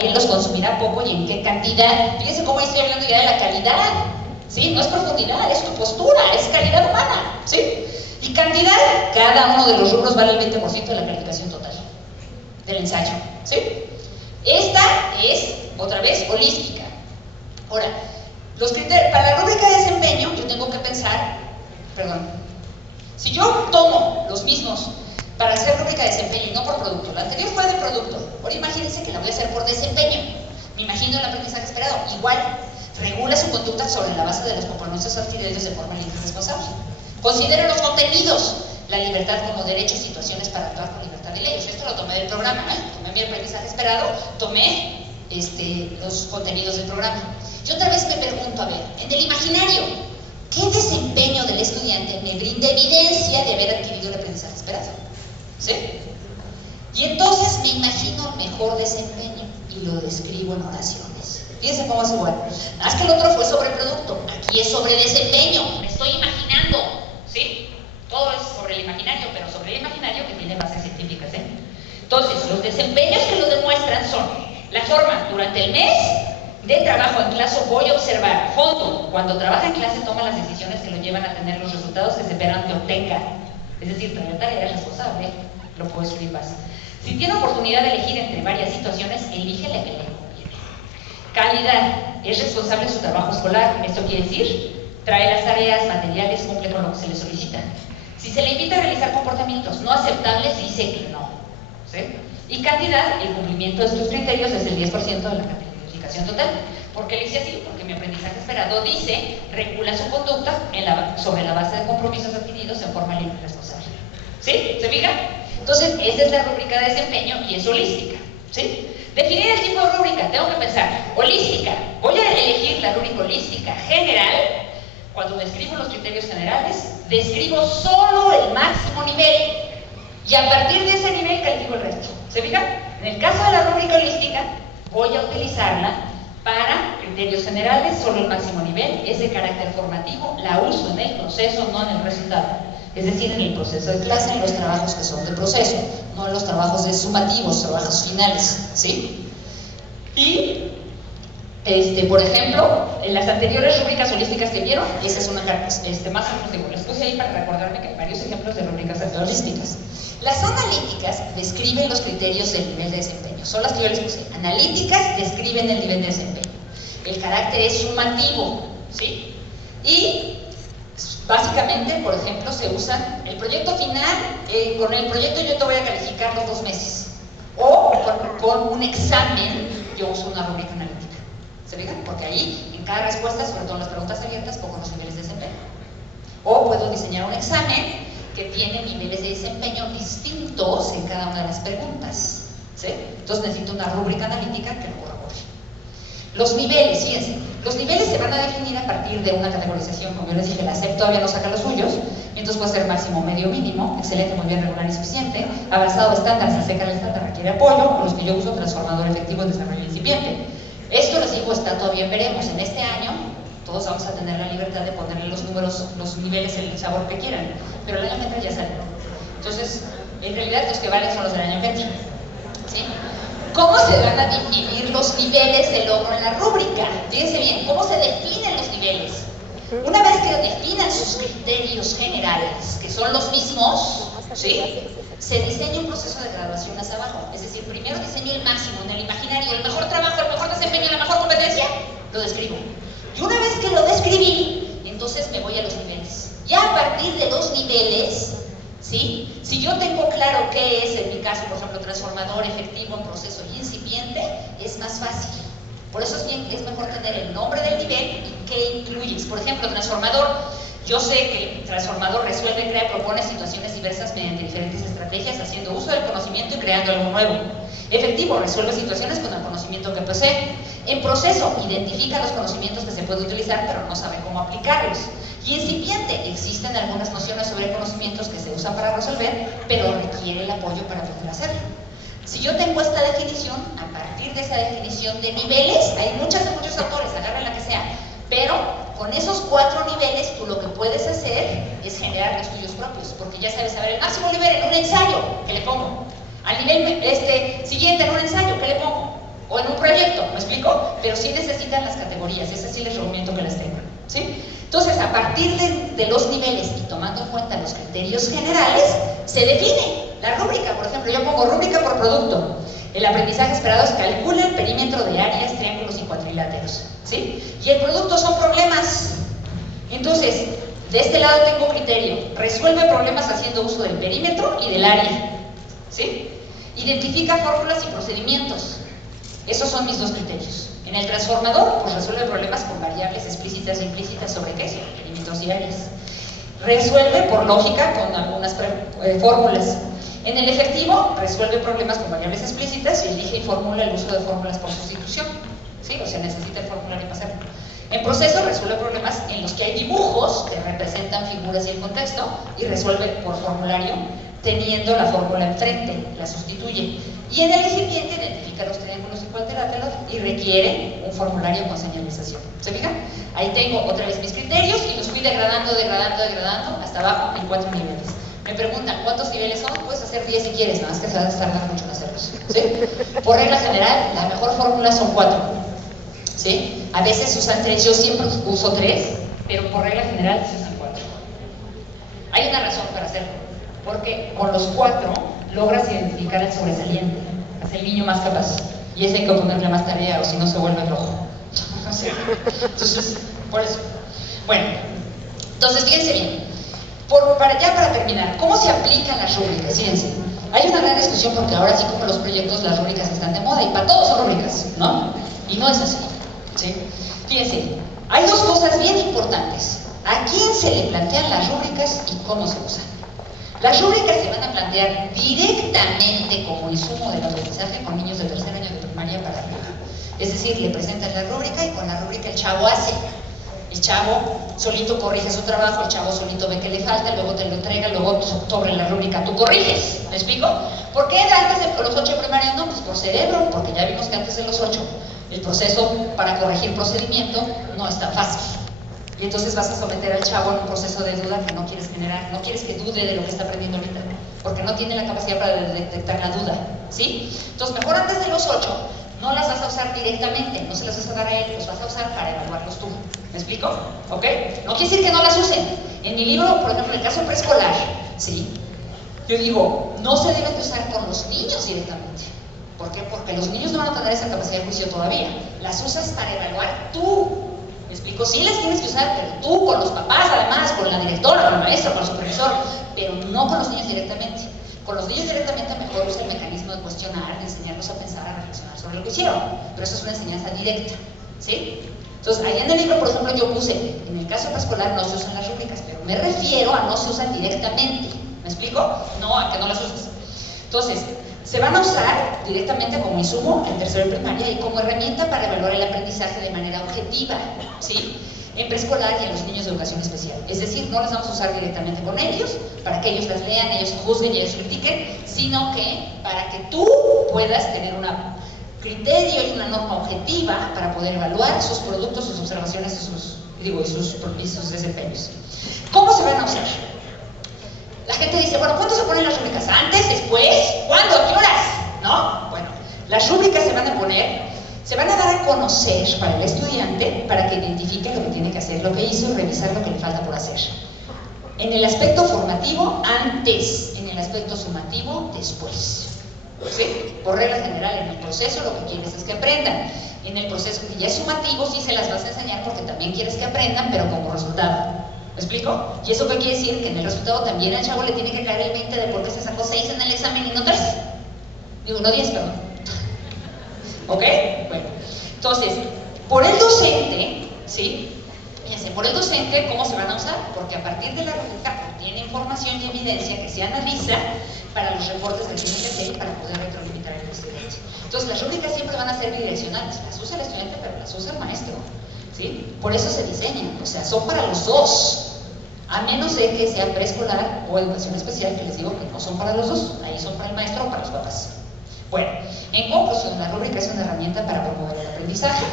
quién los consumirá poco y en qué cantidad. Fíjense cómo estoy hablando ya de la calidad, ¿sí? No es profundidad, es tu postura, es calidad humana, ¿sí? Y cantidad, cada uno de los rubros vale el 20% de la calificación total del ensayo, ¿sí? Esta es, otra vez, holística. Ahora, los criterios, para la rúbrica de desempeño, yo tengo que pensar, si yo tomo los mismos para hacer rúbrica de desempeño y no por producto, la anterior fue de producto, ahora imagínense que la voy a hacer por desempeño, me imagino el aprendizaje esperado, igual, regula su conducta sobre la base de los compromisos adquiridos de forma libre y responsable. Considero los contenidos, la libertad como derecho y situaciones para actuar con libertad de leyes. Esto lo tomé del programa, tomé mi aprendizaje esperado, tomé los contenidos del programa. Yo otra vez me pregunto, a ver, en el imaginario, ¿qué desempeño del estudiante me brinda evidencia de haber adquirido el aprendizaje esperado? ¿Sí? Y entonces me imagino mejor desempeño y lo describo en oraciones. Fíjense cómo es igual. Más que el otro fue sobre producto, aquí es sobre desempeño, me estoy imaginando, ¿sí? Todo es sobre el imaginario, pero sobre el imaginario que tiene bases científicas, ¿eh? Entonces, los desempeños que lo demuestran son la forma, durante el mes de trabajo en clase voy a observar, fondo, cuando trabaja en clase toma las decisiones que lo llevan a tener los resultados que se esperan que obtenga. Es decir, la tarea es responsable, lo puedo escribir más. Si tiene oportunidad de elegir entre varias situaciones, elige la que le conviene. Calidad, es responsable de su trabajo escolar, esto quiere decir, trae las tareas, materiales, cumple con lo que se le solicita. Si se le invita a realizar comportamientos no aceptables, dice que no, ¿sí? Y cantidad, el cumplimiento de estos criterios es el 10% de la calificación total. ¿Por qué le dice así? Porque mi aprendizaje esperado dice, regula su conducta sobre la base de compromisos adquiridos en forma libre y responsable. ¿Sí? ¿Se fija? Entonces, esa es la rúbrica de desempeño y es holística, ¿sí? Definir el tipo de rúbrica, tengo que pensar, holística, voy a elegir la rúbrica holística general. Cuando describo los criterios generales, describo solo el máximo nivel y a partir de ese nivel califico el resto. ¿Se fijan? En el caso de la rúbrica holística, voy a utilizarla para criterios generales, solo el máximo nivel, es de carácter formativo, la uso en el proceso, no en el resultado. Es decir, en el proceso de clase, en los trabajos que son de proceso, no en los trabajos de sumativos, trabajos finales, ¿sí? Y por ejemplo, en las anteriores rúbricas holísticas que vieron, esa es una carta, más o menos digo, les puse ahí para recordarme que hay varios ejemplos de rúbricas holísticas. Las analíticas describen los criterios del nivel de desempeño, son las que yo les puse. Analíticas describen el nivel de desempeño. El carácter es sumativo, ¿sí? Y básicamente, por ejemplo, se usan el proyecto final, con el proyecto yo te voy a calificar los 2 meses. O con un examen, yo uso una rúbrica analítica. ¿Se fijan? Porque ahí, en cada respuesta, sobre todo en las preguntas abiertas, pongo los niveles de desempeño. O puedo diseñar un examen que tiene niveles de desempeño distintos en cada una de las preguntas, ¿sí? Entonces necesito una rúbrica analítica que lo corrobore. Los niveles, fíjense, los niveles se van a definir a partir de una categorización, como yo les dije, la SEP todavía no saca los suyos, y entonces puede ser máximo, medio, mínimo, excelente, muy bien, regular y suficiente, avanzado, estándar, se acerca al estándar, requiere apoyo, con los que yo uso transformador efectivo, desarrollo incipiente. Esto les digo, está todavía veremos, en este año todos vamos a tener la libertad de ponerle los números, los niveles, el sabor que quieran, pero el año que entra ya salió. Entonces, en realidad los que valen son los del año que entra, ¿sí? ¿Cómo se van a dividir los niveles de logro en la rúbrica? Fíjense bien, ¿cómo se definen los niveles? Una vez que definan sus criterios generales, que son los mismos, ¿sí? Se diseña un proceso de graduación hacia abajo. Es decir, primero diseño el máximo en el imaginario, el mejor trabajo, el mejor desempeño, la mejor competencia, lo describo. Y una vez que lo describí, entonces me voy a los niveles. Ya a partir de los niveles, ¿sí? Si yo tengo claro qué es, en mi caso, por ejemplo, transformador, efectivo, en proceso y incipiente, es más fácil. Por eso es mejor tener el nombre del nivel y qué incluyes. Por ejemplo, transformador. Yo sé que el transformador resuelve, crea, propone situaciones diversas mediante diferentes estrategias, haciendo uso del conocimiento y creando algo nuevo. Efectivo, resuelve situaciones con el conocimiento que posee. En proceso, identifica los conocimientos que se puede utilizar, pero no sabe cómo aplicarlos. Y incipiente, existen algunas nociones sobre conocimientos que se usan para resolver, pero requiere el apoyo para poder hacerlo. Si yo tengo esta definición, a partir de esa definición de niveles, hay muchos autores, agarren la que sea, pero con esos 4 niveles, tú lo que puedes hacer es generar los tuyos propios, porque ya sabes saber el máximo nivel en un ensayo, ¿qué le pongo? Al nivel siguiente en un ensayo, ¿qué le pongo? O en un proyecto pero sí necesitan las categorías, esas sí les recomiendo que las tengan, ¿sí? Entonces, a partir de los niveles y tomando en cuenta los criterios generales, se define la rúbrica. Por ejemplo, yo pongo rúbrica por producto. El aprendizaje esperado es calcula el perímetro de áreas, triángulos y cuadriláteros, ¿sí? Y el producto son problemas. Entonces, de este lado tengo criterio. Resuelve problemas haciendo uso del perímetro y del área, ¿sí? Identifica fórmulas y procedimientos. Esos son mis dos criterios. En el transformador, pues resuelve problemas con variables explícitas e implícitas sobre qué, sobre perímetros y áreas. Resuelve por lógica con algunas fórmulas. En el efectivo, resuelve problemas con variables explícitas y elige y formula el uso de fórmulas por sustitución, ¿sí? O sea, necesita el formulario para hacerlo. En proceso, resuelve problemas en los que hay dibujos que representan figuras y el contexto y resuelve por formulario teniendo la fórmula enfrente, la sustituye. Y en el recipiente identifica los triángulos y cuadriláteros y requiere un formulario con señalización. ¿Se fijan? Ahí tengo otra vez mis criterios y los fui degradando hasta abajo en 4 niveles. Me preguntan, ¿cuántos niveles son? Puedes hacer 10 si quieres, nada más que se va a tardar mucho en hacerlos, ¿sí? Por regla general, la mejor fórmula son 4, ¿sí? A veces usan 3, yo siempre uso 3, pero por regla general se usan 4. Hay una razón para hacerlo, porque con los 4 logras identificar el sobresaliente, es el niño más capaz, y ese hay que ponerle más tarea o si no se vuelve rojo. Entonces, por eso. Bueno, entonces fíjense bien. Para terminar, ¿cómo se aplican las rúbricas? Fíjense, hay una gran discusión porque ahora sí como los proyectos, las rúbricas están de moda y para todos son rúbricas, ¿no? Y no es así, ¿sí? Fíjense, hay dos cosas bien importantes. ¿A quién se le plantean las rúbricas y cómo se usan? Las rúbricas se van a plantear directamente como insumo del aprendizaje con niños de tercer año de primaria para arriba. Es decir, le presentan la rúbrica y con la rúbrica el chavo hace. El chavo solito corrige su trabajo, el chavo solito ve que le falta, luego te lo entrega, luego sobre la rúbrica tú corriges. ¿Me explico? ¿Por qué antes de los 8 de primaria no? Pues por cerebro, porque ya vimos que antes de los 8 el proceso para corregir procedimiento no es tan fácil. Y entonces vas a someter al chavo a un proceso de duda que no quieres generar, no quieres que dude de lo que está aprendiendo ahorita, porque no tiene la capacidad para detectar la duda, ¿sí? Entonces mejor antes de los 8 no las vas a usar directamente, no se las vas a dar a él, los vas a usar para evaluarlos tú. ¿Me explico? ¿Ok? No quiere decir que no las usen. En mi libro, por ejemplo, en el caso preescolar, ¿sí? Yo digo, no se deben de usar con los niños directamente. ¿Por qué? Porque los niños no van a tener esa capacidad de juicio todavía. Las usas para evaluar tú. ¿Me explico? Sí las tienes que usar, pero tú, con los papás además, con la directora, con el maestro, con el supervisor, pero no con los niños directamente. Con los niños directamente mejor usa el mecanismo de cuestionar, de enseñarlos a pensar, a reflexionar sobre lo que hicieron. Pero eso es una enseñanza directa, ¿sí? Entonces, ahí en el libro, por ejemplo, yo puse, en el caso preescolar no se usan las rúbricas, pero me refiero a no se usan directamente. ¿Me explico? No, a que no las uses. Entonces, se van a usar directamente como insumo en tercero de primaria y como herramienta para evaluar el aprendizaje de manera objetiva, ¿sí? En preescolar y en los niños de educación especial. Es decir, no las vamos a usar directamente con ellos, para que ellos las lean, ellos juzguen y ellos critiquen, sino que para que tú puedas tener un criterio y una norma objetiva para poder evaluar sus productos, sus observaciones y sus desempeños. ¿Cómo se van a usar? La gente dice, bueno, ¿cuándo se ponen las rúbricas? ¿Antes? ¿Después? ¿Cuándo? ¿A qué horas? ¿No? Bueno, las rúbricas se van a poner, se van a dar a conocer para el estudiante para que identifique lo que tiene que hacer, lo que hizo y revisar lo que le falta por hacer. En el aspecto formativo, antes. En el aspecto sumativo, después. ¿Sí? Por regla general, en el proceso lo que quieres es que aprendan. En el proceso que ya es sumativo, sí se las vas a enseñar porque también quieres que aprendan, pero como resultado. ¿Me explico? ¿Y eso qué quiere decir? Que en el resultado también al chavo le tiene que caer el 20 de por qué se sacó 6 en el examen y no 3. Digo, no 10, perdón. ¿Ok? Bueno, entonces, por el docente, ¿sí? Fíjense, por el docente, ¿cómo se van a usar? Porque a partir de la rúbrica contiene información y evidencia que se analiza para los reportes que tiene que hacer para poder retrolimitar al estudiante. Entonces, las rúbricas siempre van a ser bidireccionales, las usa el estudiante, pero las usa el maestro, ¿sí? Por eso se diseñan, o sea, son para los dos. A menos de que sea preescolar o educación especial, que les digo que no son para los dos, ahí son para el maestro o para los papás. Bueno, en conclusión, la rúbrica es una herramienta para promover el aprendizaje.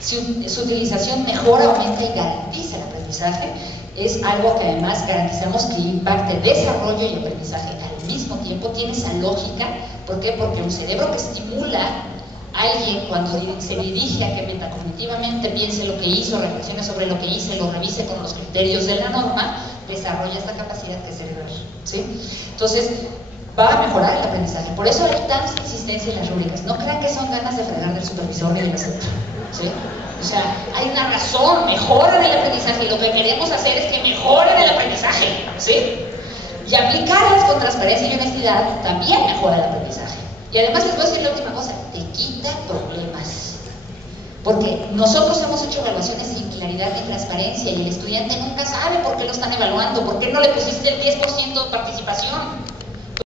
Su utilización mejora, aumenta y garantiza el aprendizaje. Es algo que además garantizamos que impacte desarrollo y aprendizaje al mismo tiempo. Tiene esa lógica. ¿Por qué? Porque un cerebro que estimula alguien cuando se dirige a que metacognitivamente piense lo que hizo, reflexione sobre lo que hice, lo revise con los criterios de la norma, desarrolla esta capacidad que es cerebral, ¿sí? Entonces, va a mejorar el aprendizaje. Por eso hay tanta insistencia en las rúbricas. No crean que son ganas de fregar del supervisor ni del maestro, ¿sí? O sea, hay una razón, mejoran el aprendizaje, y lo que queremos hacer es que mejoren el aprendizaje, ¿sí? Y aplicarlas con transparencia y honestidad también mejora el aprendizaje. Y además les voy a decir la última cosa, te quita problemas. Porque nosotros hemos hecho evaluaciones sin claridad ni transparencia y el estudiante nunca sabe por qué lo están evaluando, por qué no le pusiste el 10% de participación.